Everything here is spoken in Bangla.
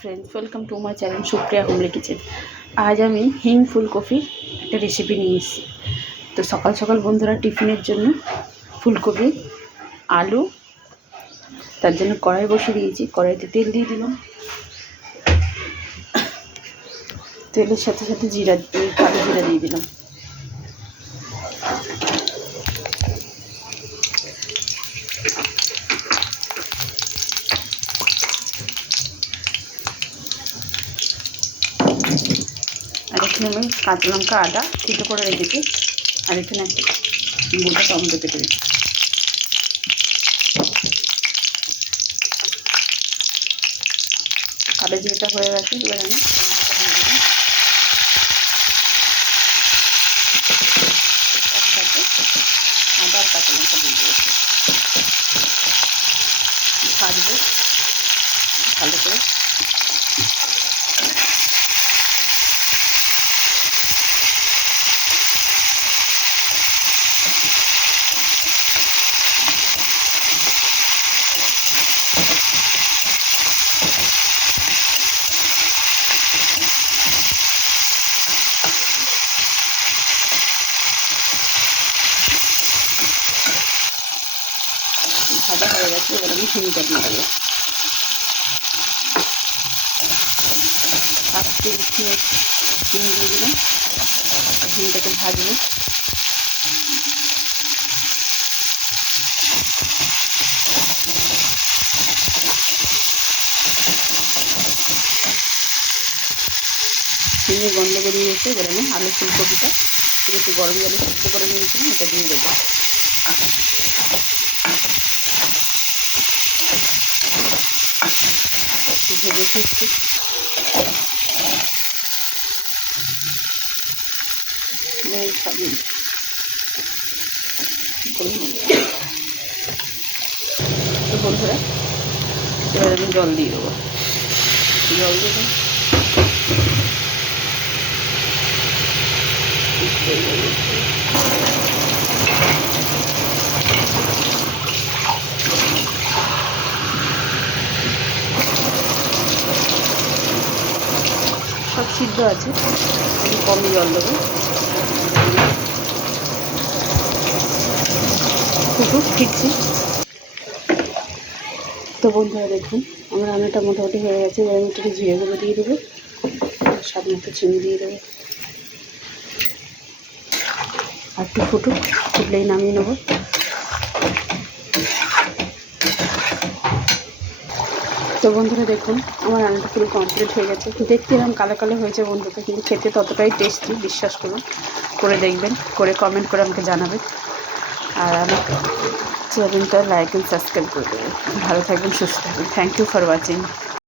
Friends, welcome to my channel Supriya homely kitchen. আজ আমি হিং ফুলকপির একটা রেসিপি নিয়ে এসেছি। তো সকাল সকাল বন্ধুরা টিফিনের জন্য ফুলকপি আলু, তার জন্য কড়াই বসিয়ে দিয়েছি। কড়াইতে তেল দিয়ে দিলাম। তেলের সাথে সাথে কালো জিরা দিয়ে দিলাম। আর এখানে আমি কাঁচা লঙ্কা আদা থেতো করে রেখেছি। আর এখানে একটা গোটা টমেটো কেটে রেখেছি। কালো জিরাটা হয়ে গেছে, এবার আমি টমেটোটা দিয়ে দিলাম। তার সাথে আদা আর কাঁচা লঙ্কা দিয়ে দিয়েছি। ভাজবো ভালো করে। ভাজা হয়ে গেছে, এবার আমি চিনিটা দিয়ে দেবো। 5 টেবিল স্পুন চিনি দিয়ে দিলাম। চিনিটাকে ভাজবো। চিনি গন্ধ বেরিয়ে গেছে, এবার আমি আলু ফুলকপিটা একটু গরম জলে সিদ্ধ করে নিয়েছিলাম, এটা দিয়ে দেবো। ভেজে ফেলছি। বন্ধুরা, এবার আমি জল দিয়ে দেবো। জল দিয়ে দেবো। সব সিদ্ধ আছে, আমি কমই জল দেবো। ফুটুক, ফিরছি। তো বন্ধুরা দেখুন, আমার রান্নাটা মোটামুটি হয়ে গেছে। এবার আমি একটু জিরে গুঁড়ো দিয়ে দেবো, স্বাদ মতো চিনি দিয়ে দেবো। আর একটু ফুটলেই নামিয়ে নেবো। তো বন্ধুরা দেখুন, আমার রান্নাটা পুরো কমপ্লিট হয়ে গেছে। দেখতে এরকম কালো কালো হয়েছে বন্ধুরা, কিন্তু খেতে ততটাই টেস্টি, বিশ্বাস করুন। করে দেখবেন, করে কমেন্ট করে আমাকে জানাবেন। আর আমার চ্যানেলটা লাইক অ্যান্ড সাবস্ক্রাইব করে দেবেন। ভালো থাকবেন, সুস্থ থাকবেন। Thank you for watching.